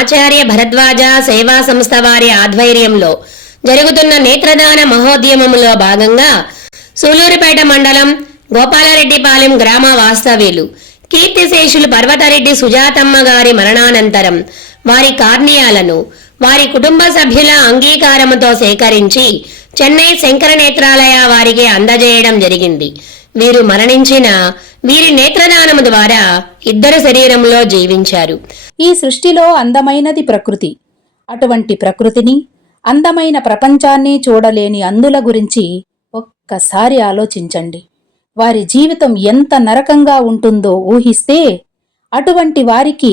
ఆచార్య భరద్వాజ సేవా సంస్థ వారి ఆధ్వర్యంలో జరుగుతున్న నేత్రదాన మహోద్యమములో భాగంగా సూలూరుపేట మండలం గోపాలరెడ్డిపాలెం గ్రామ వాస్తవ్యులు కీర్తిశేషులు పర్వతరెడ్డి సుజాతమ్మ గారి మరణానంతరం వారి కార్నియాలను వారి కుటుంబ సభ్యుల అంగీకారముతో సేకరించి చెన్నై శంకర నేత్రాలయ వారికి అందజేయడం జరిగింది. వీరు మరణించిన వీరి నేత్రదానము ద్వారా ఇద్దరు శరీరంలో జీవించారు. ఈ సృష్టిలో అందమైనది ప్రకృతి. అటువంటి ప్రకృతిని అందమైన ప్రపంచాన్ని చూడలేని అందుల గురించి ఒక్కసారి ఆలోచించండి. వారి జీవితం ఎంత నరకంగా ఉంటుందో ఊహిస్తే అటువంటి వారికి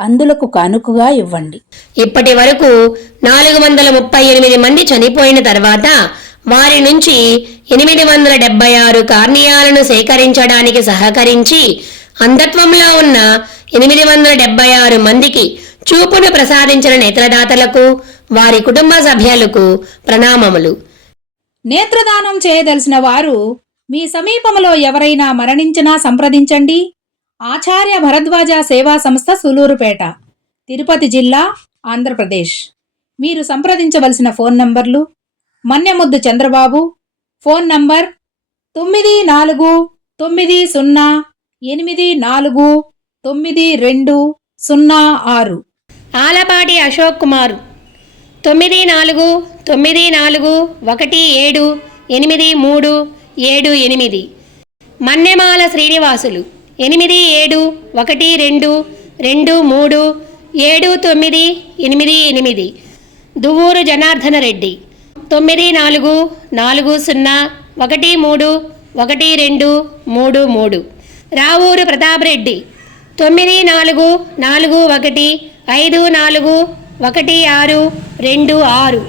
అందులకు కానుకగా ఇవ్వండి. ఇప్పటి వరకు నాలుగు వందల ముప్పై ఎనిమిది మంది చనిపోయిన తర్వాత వారి నుంచి ఎనిమిది వందల డెబ్బై ఆరు కార్నియాలను సేకరించడానికి సహకరించి అంధత్వంలో ఉన్న ఎనిమిది వందల డెబ్బై ఆరు మందికి చూపును ప్రసాదించిన నేత్రదాతలకు వారి కుటుంబ సభ్యులకు ప్రణామములు. నేత్రదానం చేయదలిసిన వారు మీ సమీపంలో ఎవరైనా మరణించినా సంప్రదించండి. ఆచార్య భరద్వాజ సేవా సంస్థ సూలూరుపేట తిరుపతి జిల్లా ఆంధ్రప్రదేశ్. మీరు సంప్రదించవలసిన ఫోన్ నంబర్లు మన్యముద్దు చంద్రబాబు ఫోన్ నంబర్ తొమ్మిది నాలుగు తొమ్మిది సున్నా ఎనిమిది నాలుగు తొమ్మిది రెండు సున్నా ఆరు. ఆలపాటి అశోక్ కుమార్ తొమ్మిది నాలుగు తొమ్మిది నాలుగు ఒకటి ఏడు ఎనిమిది మూడు ఏడు ఎనిమిది మన్నెమాల శ్రీనివాసులు ఎనిమిది ఏడు ఒకటి రెండు రెండు మూడు ఏడు తొమ్మిది ఎనిమిది ఎనిమిది. దువ్వూరు జనార్దన రెడ్డి. తొమ్మిది నాలుగు నాలుగు సున్నా ఒకటి మూడు ఒకటి రెండు మూడు మూడు. రావూరు ప్రతాప్ రెడ్డి. తొమ్మిది నాలుగు నాలుగు ఒకటి ఐదు నాలుగు ఒకటి ఆరు రెండు ఆరు.